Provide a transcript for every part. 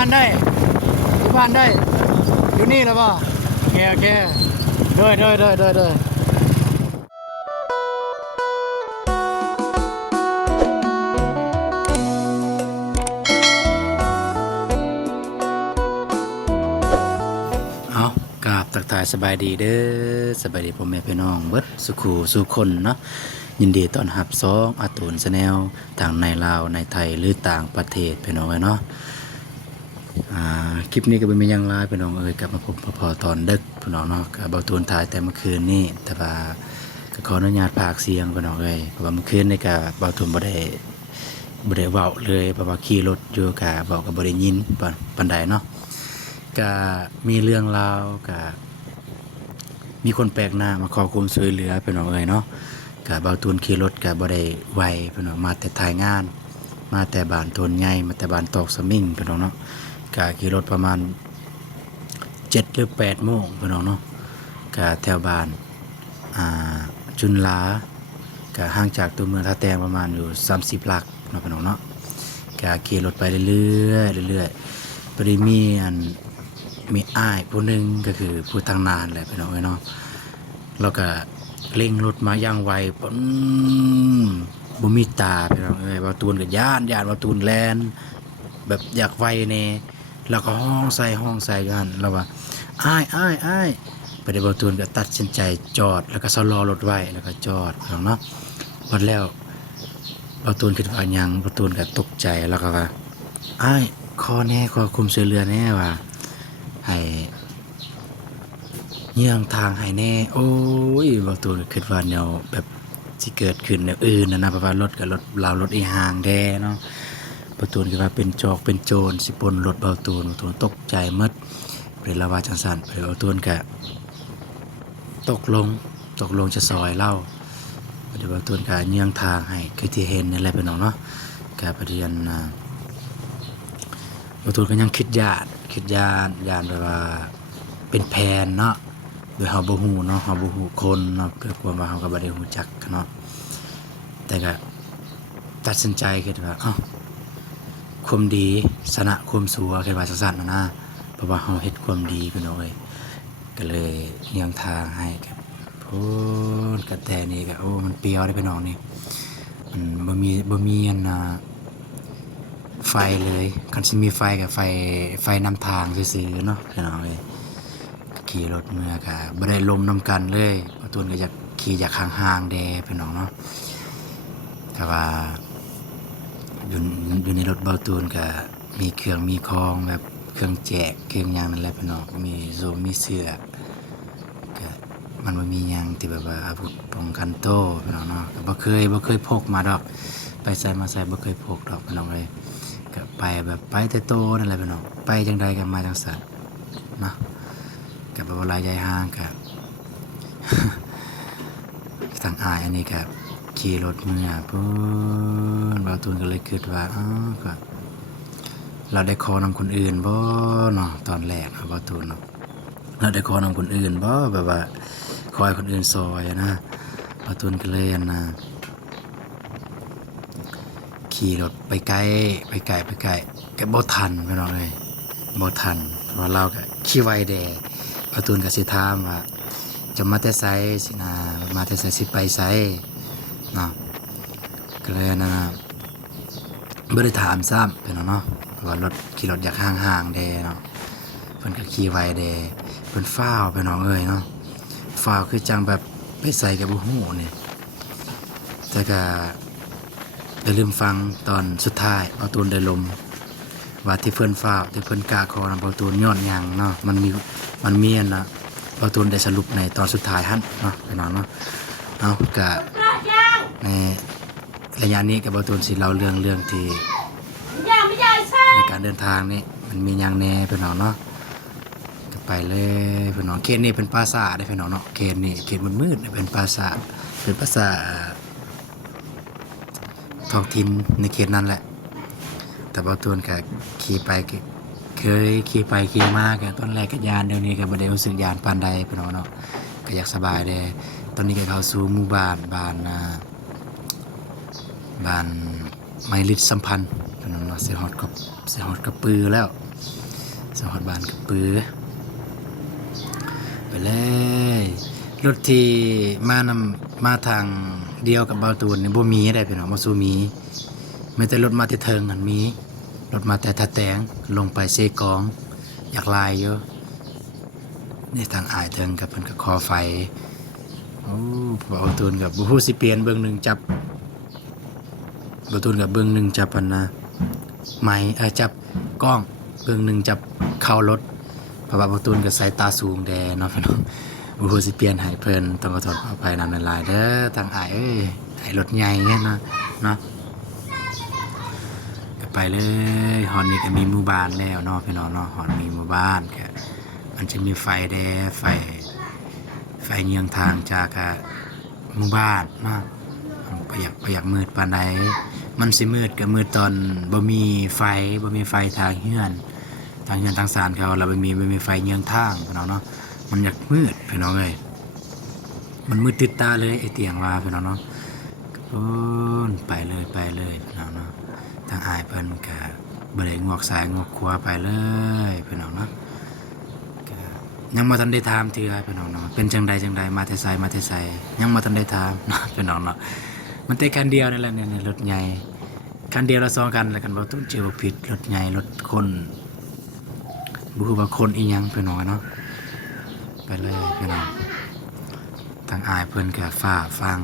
บ้านได้อยู่บ้านได้อยู่นี่แล้วป่ะโอเคโอเคด้วยเอากราบตักทายสบายดีเด้อสบายดีพ่อแม่พี่น้องเบิดสุขูสุคนเนาะยินดีต้อนรับซองอาตูนแนลทางในลาวในไทยหรือต่างประเทศพี่น้องเนาะคลิปนี้ก็เป็นยังไงพี่น้องกลับมาพบพอตอนดึกพี่น้องเนาะกับเบาตูนถ่ายแต่เมื่อคืนนี่แต่ว่าก็ขออนุญาตพากเสียงพี่น้องเพราะว่าเมื่อคืนนี่ก็เบาตูนบ่ได้เว้าเลยเพราะว่าขี่รถอยู่ก็เว้าก็บ่ได้ยินปานใดเนาะก็มีเรื่องราวก็มีคนแปลกหน้ามาขอความช่วยเหลือพี่น้องเนาะก็เบาตูนขี่รถก็บ่ได้ไวพี่น้องมาแต่ถ่ายงานมาแต่บ้านโทนใหญ่มาแต่บ้านตอกสมิงพี่น้องเนาะก็ขี่รถประมาณ7 หรือ 8 โมงพี่น้องเนาะก็แถวบ้านจุนลาก็ห่างจากตัวเมืองท่าแตงประมาณอยู่30 หลักเนาะพี่น้องเนาะก็ขี่รถไปเรื่อยๆพอดีมีอ้ายผู้หนึงก็คือผู้ทางนานแหละพี่น้องเนาะแล้วก็เร่งรถมาอย่างไวปุ๊บบ่มีตาพี่น้องว่าตูนก็ย่านว่าตูนแลนแบบอยากไวแน่แล้วก็ห้องใส่อยู่หั่นแล้วว่าอ้ายไปได้บ่ตูนก็ตัดสินใจจอดแล้วก็ชะลอรถไว้แล้วก็จอดพี่น้องเนาะพอแล้วบ่ตูนคิดว่าหยังบ่ตูนก็ตกใจแล้วก็ว่าอ้ายขอคุมช่วยเหลือแน่ว่าให้เยื่องทางให้แน่โอ้ยบ่ตูนก็คิดว่าแนวแบบสิเกิดขึ้นแนวอื่นนะเพราะว่ารถก็รถอีห่างแท้เนาะบ่ตูนคิดว่าเป็นโจรสิปล้นรถบ่ตูนตกใจหมดเพิ่นละว่าจังซั่นเพิ่นบ่ตูนก็ตกลงจะซอยเล่าเดี๋ยวบ่ตูนก็เยื่องทางให้คือที่เห็นนี่แหละพี่น้องเนาะก็ประเด็นบ่ตูนก็ยังคิดญาติแบบว่าเป็นแผนเนาะโดยเฮาบ่ฮู้เนาะเฮาบ่ฮู้คนเนาะเกิดความว่าเฮาก็บ่ได้ฮู้จักเนาะแต่ก็ตัดสินใจคิดว่าความดีชนะความชั่วคิดว่าจังซั่นนะเพราะว่าเฮาเฮ็ดความดีพี่น้องก็เลยเลี่ยงทางให้กับพูนกระแตนี่ก็โอ้มันเปรี้ยวได้พี่น้องนี่มันบ่มีอันไฟเลยคันสิมีไฟก็ไฟนำทางซื่อๆเนาะพี่น้องขี่รถเมื่อก็บ่ได้ลมนำกันเลยบ่ตูนก็อยากขี่จากห่างๆแดพี่น้องเนาะแต่ว่าอยู่ในรถเบาตูนก็มีเครื่องมีของแบบเครื่องแจกเครื่องยางนั่นแหละพี่น้องมีโซมีเสื้อก็มันบ่มีหยังที่แบบว่าอาวุธป้องกันโตพี่น้องเนาะก็บ่เคยพกมาดอกไปใส่มาใส่บ่เคยพกดอกพี่น้องก็ไปแบบไปแต่โตนั่นแหละพี่น้องไปจังใดก็มาจังซั่นเนาะก็บ่หลายใหญ่ห่างก็ ทางอายอันนี้ก็ขี่รถเมื่อปุ๊บเราตูนก็เลยคิดว่าก็เราได้ขอนำคนอื่นบ่เนาะตอนแรกเราตูนเนาะเราได้ขอนำคนอื่นบ่แบบว่าคอยคนอื่นซอยนะเราตูนก็เลยขี่รถไปไกลก็บ่ทันพี่น้องบ่ทันเพราะเราก็ขี่ไวแดเราตูนก็สิถามว่าจะมาแต่ไสสินะมาแต่ไสสิไปไสเนาะก็เลยบ่ได้ถามซ้ำพี่น้องเนาะเพราะว่ารถขี่รถอยากห่างๆแดเนาะเพิ่นก็ขี่ไวแดเพิ่นฟ้าวพี่น้องเนาะฟ้าวคือจังแบบไปใส่ก็บ่ฮู้นี่แต่ก็อย่าลืมฟังตอนสุดท้ายเอาตูนได้ลมว่าที่เพิ่นฟ้าวที่เพิ่นกล้าขอนำเอาตูนย้อนหยังเนาะมันมีอันน่ะเอาตูนได้สรุปในตอนสุดท้ายหั่นเนาะพี่น้องเนาะเอาก็ในระยะนี้กับเอาตูนสิเล่าเรื่องที่ในการเดินทางนี่มันมีหยังแน่พี่น้องเนาะก็ไปเลยพี่น้องเขตนี้เป็นปราสาทได้พี่น้องเนาะเขตมืดๆเป็นปราสาทท้องถิ่นในเขตนั้นแหละแต่เอาตูนก็ขี่ไปเคยขี่ไปขี่มาก็ตอนแรกก็ยานเดี๋ยวนี้ก็บ่ได้รู้สึกยานปานใดพี่น้องเนาะก็อยากสบายเด้ตอนนี้ก็เข้าสู่หมู่บ้านไมลิดสัมพันธ์พี่น้องเนาะสิฮอดกับปือแล้ว สหอดบ้านกับปือไปเลยรถที่มาทางเดียวกับเบาตูนนี่บ่มีได้พี่น้องบ่สู้มีไม่แต่รถมาแต่เทิงหันมีรถมาแต่ท่าแตงลงไปเซกองอยากลายอยู่นี่ทางอายเทิงกับเพิ่นก็คอไฟโอ้เบาตูนกับบ่ฮู้สิเปลี่ยนเบิ่งหนึงจับเบาตูนกับเบิ่งหนึงจับอันนะไม้จับกล้องเบิ่งหนึงจับเข้ารถเพราะว่าเบาตูนก็สายตาสูงแดเนาะพี่น้องบ่ฮู้สิเปลี่ยนให้เพิ่นต้องขอโทษขออภัยนำหลายๆเด้อทางอายเอ้ยให้รถใหญ่เนี่ยเนาะก็ไปเลยฮอนนี่ก็มีหมู่บ้านแล้วเนาะพี่น้องเนาะฮอนมีหมู่บ้านก็มันจะมีไฟแดไฟเยืองทางจากหมู่บ้านเนาะประหยัดมืดปานใดมันสิมืดก็มืดตอนบ่มีไฟทางเฮือนทางศาลเขาแล้วบ่มีไฟเยืองทางพี่น้องเนาะมันอยากมืดพี่น้องเอ้ยมันมืดติดตาเลยไอ้เตียงว่าพี่น้องเนาะโอ้นไปเลยพี่น้องเนาะทางอายเพิ่นก็บ่ได้งอกซ้ายงอกขวาไปเลยพี่น้องเนาะก็ยังบ่ทันได้ถามเทื่อพี่น้องเนาะเป็นจังใดมาแต่ไสยังบ่ทันได้ถามเนาะพี่น้องเนาะมันแต่คันเดียวนั่นแหละเนี่ยรถใหญ่คันเดียวละ2คันแล้วกันบ่ต้องเจอบ่ผิดรถใหญ่รถคนบ่ฮู้ว่าคนอีหยังพี่น้องเนาะไปเลยพี่น้องทางอายเพิ่นก็ฟ้าฟัง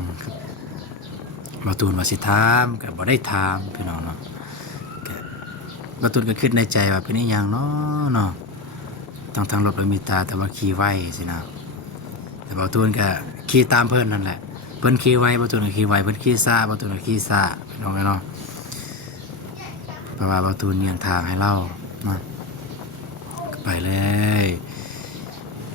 บ่ตูนว่าสิถามก็บ่ได้ถามพี่น้องเนาะก็บ่ตูนก็คิดในใจว่าเป็นอีหยังเนาะทางรถบ่มีตาแต่ว่าขี่ไวสินะแต่บ่ตูนก็ขี่ตามเพิ่นนั่นแหละเพิ่นขี่ไวบ่ตูนก็ขี่ไวเพิ่นขี่ช้าบ่ตูนก็ขี่ช้าพี่น้องเนาะเพราะว่าบ่ตูนเลี่ยงทางให้เราเนาะไปเลย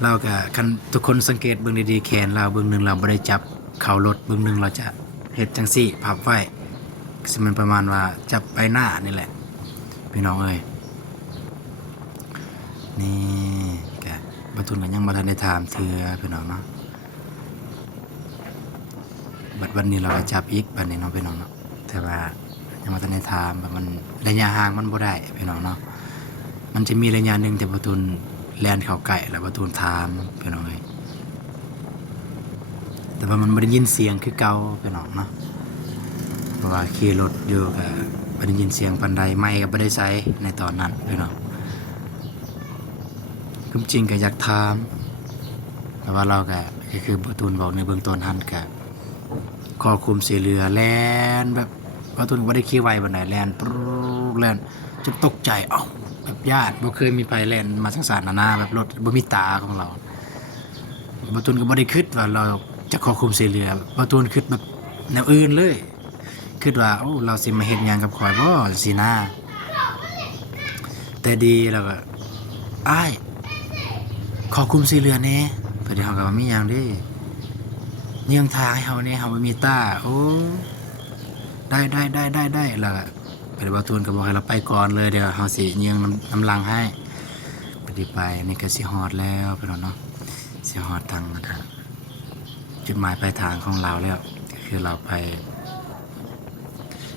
เราก็คันทุกคนสังเกตเบิ่งดีๆแขนเราเบิ่งหนึงเราบ่ได้จับเข่ารถเบิ่งหนึงเราจะเฮ็ดจังซี่พับไว้สิมันประมาณว่าจับไปหน้านี่แหละพี่น้องเอ้ยนี่ก็บ่ทุนก็ยังบ่ทันได้ถามเทื่อพี่น้องเนาะบัดวันนี้เราก็จับอีกบัดนี้เนาะพี่น้องเนาะแต่ว่ายังบ่ทันได้ถามว่ามันระยะห่างมันบ่ได้พี่น้องเนาะมันจะมีระยะหนึงแต่บ่ทุนแล่นเข้าใกล้แล้วบ่ตูนถามพี่น้องเอ้ยแต่ว่ามันบ่ได้ยินเสียงคือเก่าพี่น้องเนาะเพราะว่าขี่รถอยู่ก็บ่ได้ยินเสียงปานใดไมค์ก็บ่ได้ใช้ในตอนนั้นพี่น้องคือจริงก็อยากถามแต่ว่าเราก็คือบ่ตูนบอกในเบื้องต้นหั่นก็ขอคุมสีเหลือแล่นแบบบ่ตูนก็บ่ได้ขี่ไวปานใดแล่นปรู๊ดแล่นจนตกใจเอ้าแบบญาติบ่เคยมีไผแล่นมาสังสารนาแบบรถบ่มีตาของเราบ่ตูนก็บ่ได้คิดว่าเราจะขอคุมสีเหลือบ่ตูนคิดแบบแนวอื่นเลยคิดว่าโอ้เราสิมาเฮ็ดหยังกับข่อยบ่สินะแต่ดีแล้วก็อ้ายขอคุมสีเหลือแน่เพิ่นเฮาก็ว่ามีหยังเด้เยื้องทางให้เฮาแน่เฮาบ่มีตาโอ้ได้แล้วก็ไปบ่ตูนก็บอกให้เราไปก่อนเลยเดี๋ยวเฮาสิเยื้องน้ำลังให้ปฏิไปนี่ก็สิฮอดแล้วพี่น้องเนาะสิฮอดทางจุดหมายปลายทางของเราแล้วก็คือเราไป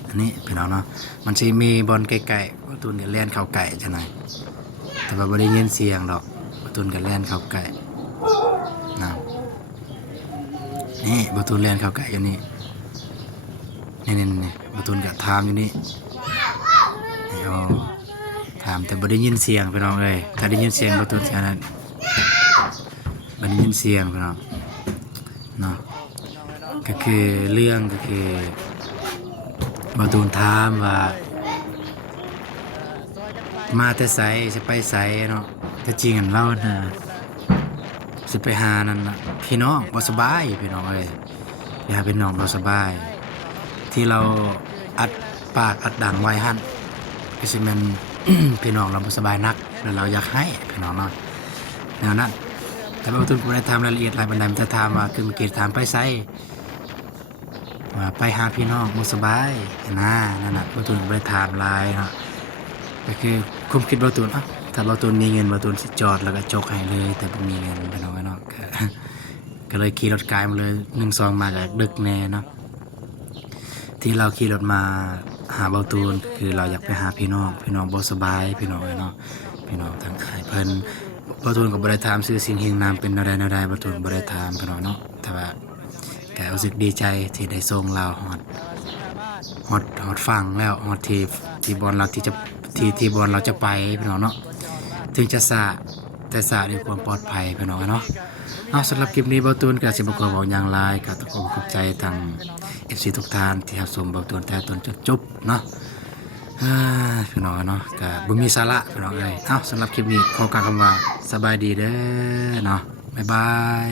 อันนี้พี่น้องเนาะมันสิมีบอลไกลๆบ่ตูนก็แล่นเข้าใกล้จังได๋แต่ว่าบ่ได้ยินเสียงดอกบ่ตูนก็แล่นเข้าใกล้นะนี่บ่ตูนแล่นเข้าใกล้อยู่นี่นี่บ่ตูนก็ถามอยู่นี่โอ้ถามแต่บ่ได้ยินเสียงพี่น้องเอ้ยถ้าได้ยินเสียงบ่ตูนสิอันนั้นบ่ได้ยินเสียงพี่น้องเนาะก็คือเรื่องก็คือบ่ตูนถามว่ามาแต่ไสสิไปไสเนาะแต่จริงอันเราน่ะสิไปหานั่นน่ะพี่น้องบ่สบายพี่น้องเอ้ยไปหาพี่น้องบ่สบายที่เราอัดปากอัดดังไว้หั่นก็สิแม่น พี่น้องเราบ่สบายนักแล้วเราอยากให้พี่น้องเนาะแนวนั้นแต่บ่ตูนก็บ่ได้ถามรายละเอียดหลายปานใดมันจะถามว่าคือเมื่อกี้ถามไปไสว่าไปหาพี่น้องบ่สบายนะนั่นน่ะบ่ตูนก็บ่ได้ถามหลายเนาะก็คือความคิดบ่ตูนถ้าบ่ตูนมีเงินบ่ตูนสิจอดแล้วก็จกให้เลยแต่บ่มีเงินพี่น้องเนาะก็เลยขี่รถกายมาเลย1-2มาก็ดึกแน่เนาะที่เราขี่รถมาหาเบาตูนคือเราอยากไปหาพี่น้องบ่สบายพี่น้องเนาะไป พี่น้องทางอ้ายเพิ่นบ่ตูนก็บ่ได้ถามชื่อสิ่งเฮียงนามเป็นแนวใดบ่ตูนบ่ได้ถามพี่น้องเนาะแต่ว่าก็รู้สึกดีใจที่ได้ส่งลาวฮอดฝั่งแล้วฮอดที่บอลเราที่จะที่บอลเราจะไปพี่น้องเนาะถึงจะซ่าแต่ซ่าด้วยความปลอดภัยพี่น้องเนาะเอาสำหรับคลิปนี้บ่ตูนก็สิบ่ขอเว้าหยังหลายก็ต้องขอบใจทาง FC ทุกท่านที่รับชมบ่ตูนแต่ต้นจนจบเนาะ พี่น้องเนาะก็บ่มีสาระพี่น้องเอ้ยเอ้าสำหรับคลิปนี้ขอกล่าวคำว่าสบายดีเด้อเนาะบ๊ายบาย